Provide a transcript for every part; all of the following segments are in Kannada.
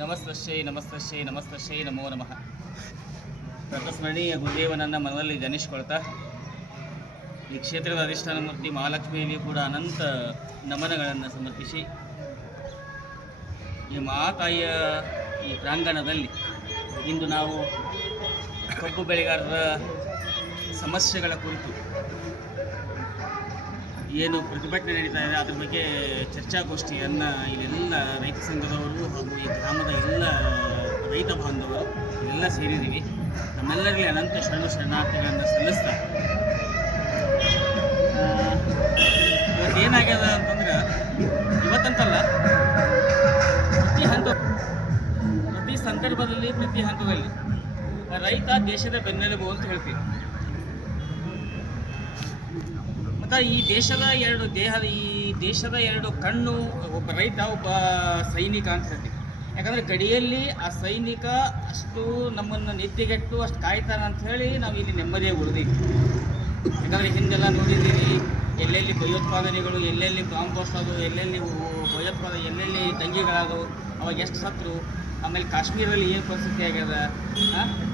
ನಮಸ್ತಶ್ರೀ ನಮೋ ನಮಃ. ಪ್ರತಸ್ಮರಣೀಯ ಗುರುದೇವನನ್ನು ಮನದಲ್ಲಿ ಜನಿಸಿಕೊಳ್ತಾ ಈ ಕ್ಷೇತ್ರದ ಅಧಿಷ್ಠಾನ ಮೂರ್ತಿ ಮಹಾಲಕ್ಷ್ಮಿಯಲ್ಲಿ ಕೂಡ ಅನಂತ ನಮನಗಳನ್ನು ಸಮರ್ಪಿಸಿ ಈ ಮಹಾತಾಯಿಯ ಈ ಪ್ರಾಂಗಣದಲ್ಲಿ ಇಂದು ನಾವು ಕಬ್ಬು ಬೆಳೆಗಾರರ ಸಮಸ್ಯೆಗಳ ಕುರಿತು ಏನು ಪ್ರತಿಭಟನೆ ನಡೀತಾ ಇದೆ ಅದ್ರ ಬಗ್ಗೆ ಚರ್ಚಾಗೋಷ್ಠಿಯನ್ನು ಇಲ್ಲೆಲ್ಲ ರೈತ ಸಂಘದವರು ಹಾಗೂ ಈ ಗ್ರಾಮದ ಎಲ್ಲ ರೈತ ಬಾಂಧವರು ಎಲ್ಲ ಸೇರಿದ್ದೀವಿ. ನಮ್ಮೆಲ್ಲರಲ್ಲಿ ಅನಂತ ಶರಣಾರ್ಥಿಗಳನ್ನು ಸಲ್ಲಿಸ್ತಾ ಇವತ್ತೇನಾಗ್ಯದ ಅಂತಂದ್ರೆ ಇವತ್ತಂತಲ್ಲ, ಪ್ರತಿ ಸಂದರ್ಭದಲ್ಲಿ ಪ್ರತಿ ಹಂತದಲ್ಲಿ ರೈತ ದೇಶದ ಬೆನ್ನೆಲುಬು ಅಂತ ಹೇಳ್ತೀವಿ. ಮತ್ತು ಈ ದೇಶದ ಎರಡು ಕಣ್ಣು ಒಬ್ಬ ರೈತ, ಒಬ್ಬ ಸೈನಿಕ ಅಂತ ಹೇಳ್ತೀವಿ. ಯಾಕಂದರೆ ಗಡಿಯಲ್ಲಿ ಆ ಸೈನಿಕ ಅಷ್ಟು ನಮ್ಮನ್ನು ನಿದ್ದೆಗೆಟ್ಟು ಅಷ್ಟು ಕಾಯ್ತಾನೆ ಅಂತ ಹೇಳಿ ನಾವು ಇಲ್ಲಿ ನೆಮ್ಮದಿಯಾಗಿ ಉಳಿದೀವಿ. ಯಾಕಂದರೆ ಹಿಂದೆಲ್ಲ ನೋಡಿದ್ದೀವಿ, ಎಲ್ಲೆಲ್ಲಿ ಭಯೋತ್ಪಾದನೆಗಳು, ಎಲ್ಲೆಲ್ಲಿ ಬಾಂಬ್ ಪೋಸ್ಟ್ ಅದು, ಎಲ್ಲೆಲ್ಲಿ ಎಲ್ಲೆಲ್ಲಿ ದಂಗೆಗಳಾದವು, ಅವಾಗ ಎಷ್ಟು ಸತ್ರು. ಆಮೇಲೆ ಕಾಶ್ಮೀರಲ್ಲಿ ಏನು ಪರಿಸ್ಥಿತಿ ಆಗ್ಯದ,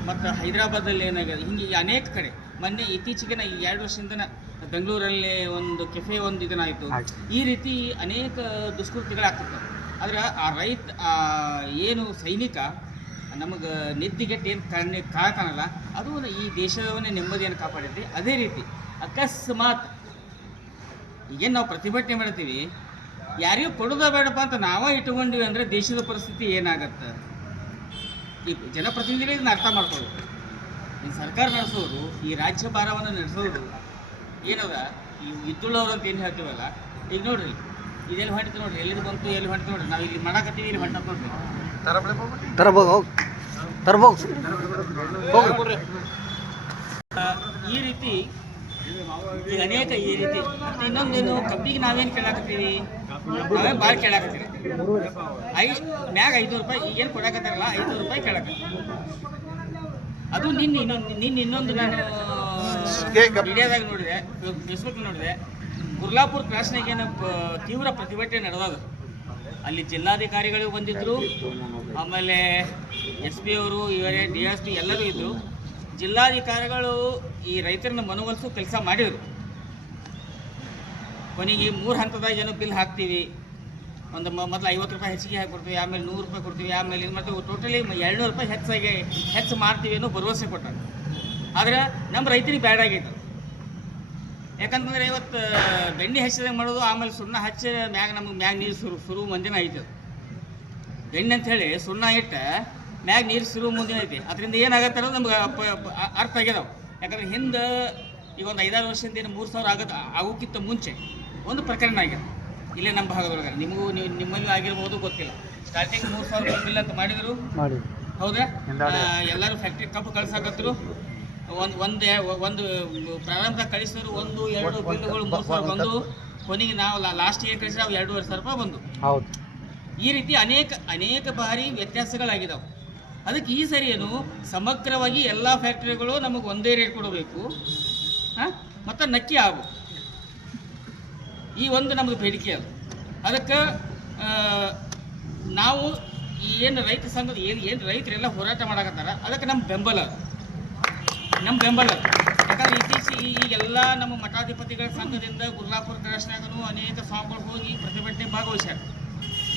ಮತ್ತು ಹೈದರಾಬಾದಲ್ಲಿ ಏನಾಗ್ಯದ, ಹಿಂಗೆ ಅನೇಕ ಕಡೆ. ಮೊನ್ನೆ ಇತ್ತೀಚೆಗೆ ಈ 2 ವರ್ಷದಿಂದ ಬೆಂಗಳೂರಲ್ಲಿ ಒಂದು ಕೆಫೆ ಒಂದು ಇದನ್ನಾಯಿತು. ಈ ರೀತಿ ಅನೇಕ ದುಷ್ಕೃತ್ಯಗಳಾಗ್ತಿರ್ತವೆ. ಆದರೆ ಆ ರೈತ ಏನು ಸೈನಿಕ ನಮಗೆ ನಿದ್ದೆಗೆಟ್ಟು ಏನು ಕಾಣ್ತಾನಲ್ಲ, ಅದು ಈ ದೇಶವನ್ನೇ ನೆಮ್ಮದಿಯನ್ನು ಕಾಪಾಡಿದ್ವಿ. ಅದೇ ರೀತಿ ಅಕಸ್ಮಾತ್ ಈಗೇನು ನಾವು ಪ್ರತಿಭಟನೆ ಮಾಡ್ತೀವಿ, ಯಾರಿಗೂ ಕೊಡೋದ ಬೇಡಪ್ಪ ಅಂತ ನಾವೇ ಇಟ್ಕೊಂಡಿವಿ ಅಂದರೆ ದೇಶದ ಪರಿಸ್ಥಿತಿ ಏನಾಗತ್ತೆ? ಈ ಜನಪ್ರತಿನಿಧಿಗಳು ಇದನ್ನ ಅರ್ಥ ಮಾಡ್ಕೊಳ್ಳೋದು. ಈ ಸರ್ಕಾರ ನಡೆಸೋರು, ಈ ರಾಜ್ಯ ಭಾರವನ್ನು ನಡೆಸೋರು ಏನದ, ಈ ಇದ್ದುಳ್ಳವ್ರು ಅಂತ ಏನು ಹೇಳ್ತೀವಲ್ಲ, ಈಗ ನೋಡ್ರಿ ಇದೆಲ್ಲಿ ಹೊಂಟಿತು ನೋಡ್ರಿ, ಎಲ್ಲಿ ಬಂತು ಎಲ್ಲಿ ಹೊಂಟಿತು ನೋಡ್ರಿ. ನಾವು ಇಲ್ಲಿ ಮಾಡಕತ್ತೀವಿ, ಇಲ್ಲಿ ಹೊಂಟ ನೋಡ್ರಿ. ಈ ರೀತಿ ಈಗ ಅನೇಕ ಈ ರೀತಿ. ಮತ್ತು ಇನ್ನೊಂದೇನು, ಕಬ್ಬಿಗೆ ನಾವೇನು ಕೇಳಾಕತ್ತೀವಿ, ನಾವೇ ಭಾಳ ಕೇಳಾಕತ್ತೀವಿ. ಮ್ಯಾಗ 500 ರೂಪಾಯಿ ಈಗೇನು ಕೊಡಾಕತ್ತಾರಲ್ಲ, 500 ರೂಪಾಯಿ ಕೇಳಾಕತ್ತೀವಿ. ಅದು ಇನ್ನೊಂದು ನಾನು ಮೀಡಿಯಾದಾಗ ನೋಡಿದೆ, ಫೇಸ್ಬುಕ್ ನೋಡಿದೆ. ಗುರ್ಲಾಪುರ್ ಕ್ರಾಸ್ನಾಗ ಏನು ತೀವ್ರ ಪ್ರತಿಭಟನೆ ನಡೆದದು. ಅಲ್ಲಿ ಜಿಲ್ಲಾಧಿಕಾರಿಗಳು ಬಂದಿದ್ದರು, ಆಮೇಲೆ SP ಅವರು, ಇವರೇ DSP ಎಲ್ಲರೂ ಇದ್ದರು. ಜಿಲ್ಲಾಧಿಕಾರಿಗಳು ಈ ರೈತರನ್ನ ಮನವೊಲಿಸೋ ಕೆಲಸ ಮಾಡಿದರು. ಕೊನೆಗೆ 3 ಹಂತದಾಗ ಏನೋ ಬಿಲ್ ಹಾಕ್ತೀವಿ, ಒಂದು ಮೊದಲು 50 ರೂಪಾಯಿ ಹೆಚ್ಚಿಗೆ ಹಾಕಿಕೊಡ್ತೀವಿ, ಆಮೇಲೆ 100 ರೂಪಾಯಿ ಕೊಡ್ತೀವಿ, ಆಮೇಲೆ ಇದು ಮಾಡ್ತೀವಿ, ಟೋಟಲಿ 200 ರೂಪಾಯಿ ಹೆಚ್ಚು ಮಾಡ್ತೀವಿ ಅನ್ನೋ ಭರವಸೆ ಕೊಟ್ಟಾರೆ. ಆದರೆ ನಮ್ಮ ರೈತರಿಗೆ ಬ್ಯಾಡ್ ಆಗೈತೆ. ಯಾಕಂತಂದರೆ ಇವತ್ತು ಬೆಣ್ಣೆ ಹಚ್ಚಿದಾಗ ಮಾಡೋದು, ಆಮೇಲೆ ಸುಣ್ಣ ಹಚ್ಚಿ ನಮಗೆ ಮ್ಯಾಗ ನೀರು ಸುರು ಮುಂದಿನ ಐತೆ. ಬೆಣ್ಣೆ ಅಂಥೇಳಿ ಸುಣ್ಣ ಇಟ್ಟು ಮ್ಯಾಗ ನೀರು ಸುರು ಮುಂದಿನ ಐತಿ. ಅದರಿಂದ ಏನಾಗತ್ತೆ ಅನ್ನೋದು ನಮ್ಗೆ ಅರ್ಥ ಆಗ್ಯದಾವೆ. ಯಾಕಂದರೆ ಹಿಂದೆ ಈಗ ಒಂದು 5-6 ವರ್ಷದಿಂದ ಏನು 3,000 ಆಗೋಕ್ಕಿಂತ ಮುಂಚೆ ಒಂದು ಪ್ರಕರಣ ಆಗ್ಯದ ಇಲ್ಲೇ ನಮ್ಮ ಭಾಗದೊಳಗೆ. ನಿಮ್ಮಲ್ಲಿ ಆಗಿರ್ಬೋದು, ಗೊತ್ತಿಲ್ಲ. ಸ್ಟಾರ್ಟಿಂಗ್ 3,000 ಬಿಲ್ ಅಂತ ಮಾಡಿದರು, ಹೌದಾ? ಎಲ್ಲರೂ ಫ್ಯಾಕ್ಟ್ರಿ ಕಬ್ಬು ಕಳ್ಸಾಕತ್ತರು. ಒಂದು ಪ್ರಾರಂಭದಾಗ ಕಳಿಸಿದ್ರು 1-2 ಬಿಲ್ಗಳು 3,000 ಬಂದು, ಕೊನೆಗೆ ನಾವು ಲಾಸ್ಟ್ ಇಯರ್ ಕಳಿಸಿದ್ರೆ ಅವು 2,500 ರೂಪಾಯಿ ಬಂದು. ಈ ರೀತಿ ಅನೇಕ ಬಾರಿ ವ್ಯತ್ಯಾಸಗಳಾಗಿದ್ದಾವೆ. ಅದಕ್ಕೆ ಈ ಸರಿ ಏನು, ಸಮಗ್ರವಾಗಿ ಎಲ್ಲ ಫ್ಯಾಕ್ಟ್ರಿಗಳು ನಮಗೆ ಒಂದೇ ರೇಟ್ ಕೊಡಬೇಕು, ಮತ್ತು ನಕ್ಕಿ ಆಗು. ಈ ಒಂದು ನಮ್ಮದು ಬೇಡಿಕೆ ಅದು. ಅದಕ್ಕೆ ನಾವು ಏನು ರೈತ ಸಂಘದ ಏನು ರೈತರೆಲ್ಲ ಹೋರಾಟ ಮಾಡಕತ್ತಾರ, ಅದಕ್ಕೆ ನಮ್ಮ ಬೆಂಬಲ. ಯಾಕಂದರೆ ಇತ್ತೀಚೆಗೆ ಈಗೆಲ್ಲ ನಮ್ಮ ಮಠಾಧಿಪತಿಗಳ ಸಂಘದಿಂದ ಗುರ್ಲಾಪುರ ಕ್ರಾಸ್ನಾಗೂ ಅನೇಕ ಸ್ವಾಮಿಗಳು ಹೋಗಿ ಪ್ರತಿಭಟನೆ ಭಾಗವಹಿಸ್ಯಾರ.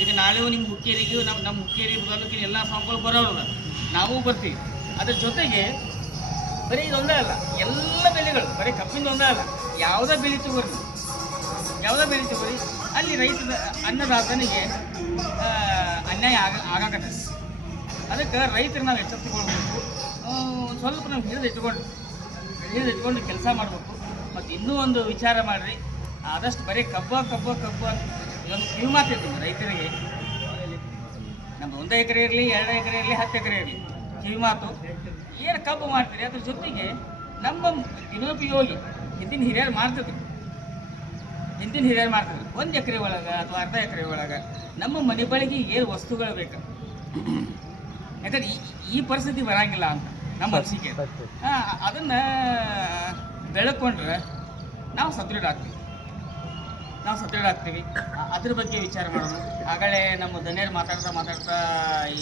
ಈಗ ನಾಳೆಯೂ ನಿಮ್ಮ ಹುಕ್ಕೇರಿಗೂ ನಮ್ಮ ಹುಕ್ಕೇರಿ ತಾಲೂಕಿನ ಎಲ್ಲ ಸ್ವಾಮಿಗಳು ಬರೋರು, ನಾವು ಬರ್ತೀವಿ. ಅದ್ರ ಜೊತೆಗೆ ಬರೀ ಇದೊಂದೇ ಅಲ್ಲ, ಎಲ್ಲ ಬೆಳೆಗಳು, ಬರೀ ಕಬ್ಬಿಂದ ಒಂದೇ ಅಲ್ಲ, ಯಾವುದೇ ಬೆಳೆ ತಗೋರಿ ಅಲ್ಲಿ ರೈತದ ಅನ್ನದಾತನಿಗೆ ಅನ್ಯಾಯ ಆಗಾಕತ್ತೆ. ಅದಕ್ಕೆ ರೈತರು ನಾವು ಎಚ್ಚೆತ್ತುಕೊಳ್ಬೇಕು. ಸ್ವಲ್ಪ ನಾವು ಹಿಡಿದಿಟ್ಕೊಂಡು ಕೆಲಸ ಮಾಡಬೇಕು. ಮತ್ತು ಇನ್ನೂ ಒಂದು ವಿಚಾರ ಮಾಡಿರಿ, ಆದಷ್ಟು ಬರೀ ಕಬ್ಬು ಇದೊಂದು ಕಿವಿ ಮಾತಿರ್ತೀವಿ ರೈತರಿಗೆ. ನಮ್ಮದು 1 ಎಕರೆ ಇರಲಿ, 2 ಎಕರೆ ಇರಲಿ, 10 ಎಕರೆ ಇರಲಿ, ಕಿವಿ ಮಾತು. ಏನು ಕಬ್ಬು ಮಾಡ್ತೀರಿ, ಅದ್ರ ಜೊತೆಗೆ ನಮ್ಮ ದಿನೋಪಯೋಗಿ ಹಿಂದಿನ ಹಿರಿಯರು ಮಾಡ್ತಿದ್ರು. 1 ಎಕರೆ ಒಳಗೆ ಅಥವಾ ಅರ್ಧ ಎಕರೆ ಒಳಗೆ ನಮ್ಮ ಮನೆ ಬಳಗೆ ಏನು ವಸ್ತುಗಳು ಬೇಕು. ಯಾಕಂದ್ರೆ ಈ ಪರಿಸ್ಥಿತಿ ಬರಂಗಿಲ್ಲ ಅಂತ ನಮ್ಮ ಅನಿಸಿಕೆ. ಅದನ್ನು ಬೆಳಕೊಂಡ್ರೆ ನಾವು ಸದೃಢ ಆಗ್ತೀವಿ. ಅದ್ರ ಬಗ್ಗೆ ವಿಚಾರ ಮಾಡೋಣ. ಆಗಲೇ ನಮ್ಮ ದನಿಯರು ಮಾತಾಡ್ತಾ ಈ